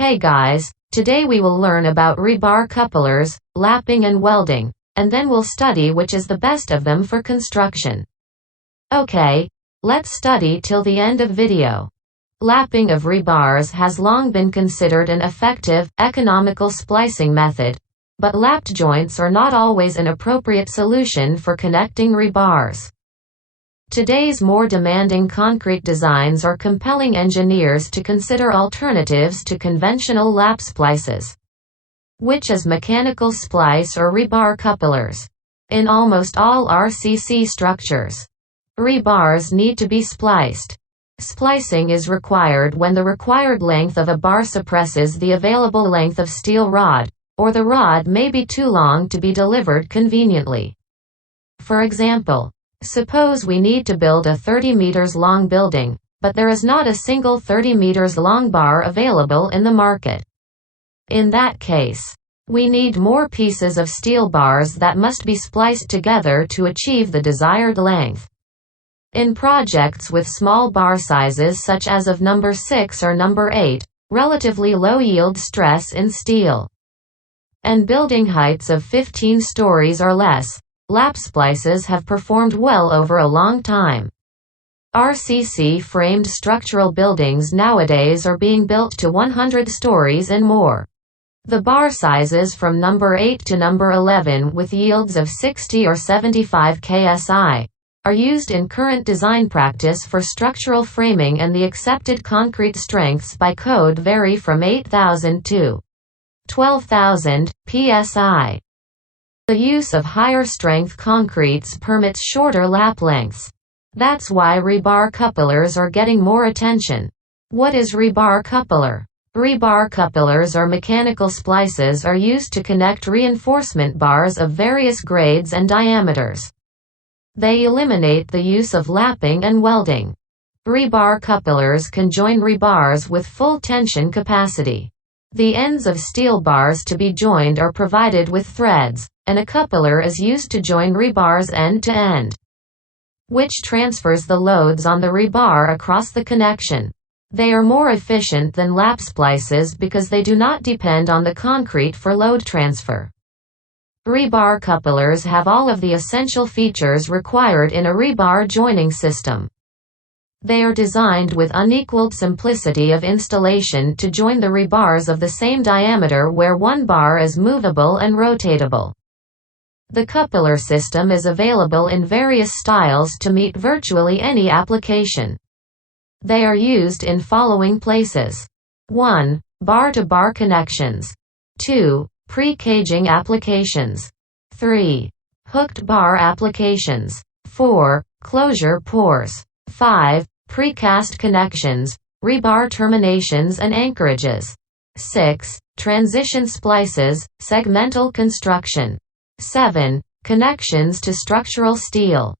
Hey guys, today we will learn about rebar couplers, lapping and welding, and then we'll study which is the best of them for construction. Okay, let's study till the end of video. Lapping of rebars has long been considered an effective, economical splicing method, but lapped joints are not always an appropriate solution for connecting rebars. Today's more demanding concrete designs are compelling engineers to consider alternatives to conventional lap splices, which is mechanical splice or rebar couplers. In almost all RCC structures, rebars need to be spliced. Splicing is required when the required length of a bar suppresses the available length of steel rod, or the rod may be too long to be delivered conveniently. For example, suppose we need to build a 30 meters long building, but there is not a single 30 meters long bar available in the market. In that case, we need more pieces of steel bars that must be spliced together to achieve the desired length. In projects with small bar sizes such as of number 6 or number 8, relatively low yield stress in steel, and building heights of 15 stories or less, lap splices have performed well over a long time. RCC framed structural buildings nowadays are being built to 100 stories and more. The bar sizes from number 8 to number 11 with yields of 60 or 75 ksi are used in current design practice for structural framing, and the accepted concrete strengths by code vary from 8,000 to 12,000 psi. The use of higher strength concretes permits shorter lap lengths. That's why rebar couplers are getting more attention. What is rebar coupler? Rebar couplers or mechanical splices are used to connect reinforcement bars of various grades and diameters. They eliminate the use of lapping and welding. Rebar couplers can join rebars with full tension capacity. The ends of steel bars to be joined are provided with threads, and a coupler is used to join rebars end to end, which transfers the loads on the rebar across the connection. They are more efficient than lap splices because they do not depend on the concrete for load transfer. Rebar couplers have all of the essential features required in a rebar joining system. They are designed with unequaled simplicity of installation to join the rebars of the same diameter where one bar is movable and rotatable. The coupler system is available in various styles to meet virtually any application. They are used in following places: 1. Bar-to-bar connections. 2. Pre-caging applications. 3. Hooked bar applications. 4. Closure pours. 5. Precast connections, rebar terminations and anchorages. 6. Transition splices, segmental construction. 7. Connections to structural steel.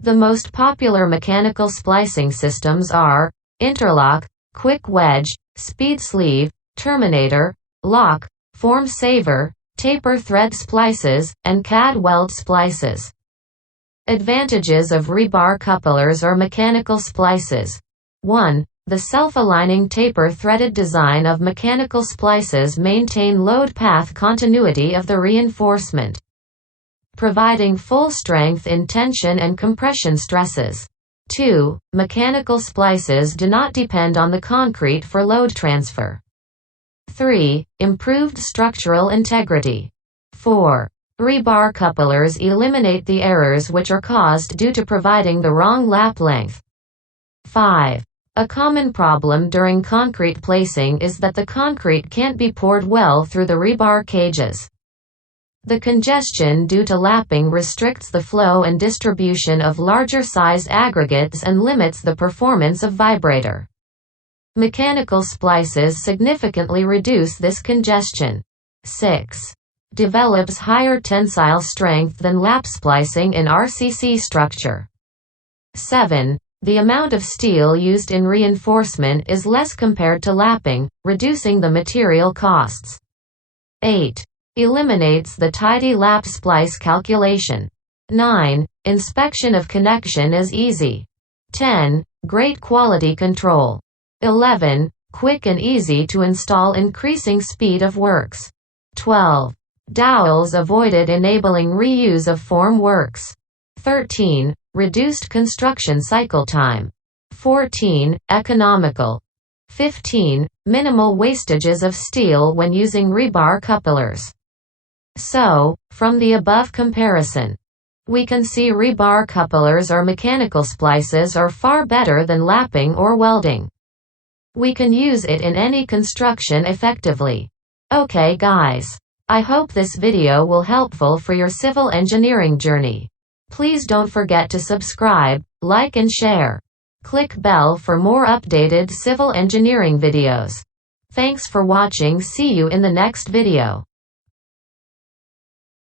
The most popular mechanical splicing systems are interlock, quick wedge, speed sleeve, terminator, lock, form saver, taper thread splices, and CAD weld splices. Advantages of rebar couplers or mechanical splices. 1. The self-aligning taper-threaded design of mechanical splices maintain load path continuity of the reinforcement, providing full strength in tension and compression stresses. 2. Mechanical splices do not depend on the concrete for load transfer. 3. Improved structural integrity. 4. Rebar couplers eliminate the errors which are caused due to providing the wrong lap length. 5. A common problem during concrete placing is that the concrete can't be poured well through the rebar cages. The congestion due to lapping restricts the flow and distribution of larger-sized aggregates and limits the performance of vibrator. Mechanical splices significantly reduce this congestion. 6. Develops higher tensile strength than lap splicing in RCC structure. 7. The amount of steel used in reinforcement is less compared to lapping, reducing the material costs. 8. Eliminates the tidy lap splice calculation. 9. Inspection of connection is easy. 10. Great quality control. 11. quick and easy to install, increasing speed of works. 12. Dowels avoided, enabling reuse of form works. 13. Reduced construction cycle time. 14. Economical. 15. Minimal wastages of steel when using rebar couplers. So, from the above comparison, we can see rebar couplers or mechanical splices are far better than lapping or welding. We can use it in any construction effectively. Okay guys. I hope this video will helpful for your civil engineering journey. Please don't forget to subscribe, like and share. Click bell for more updated civil engineering videos. Thanks for watching. See you in the next video.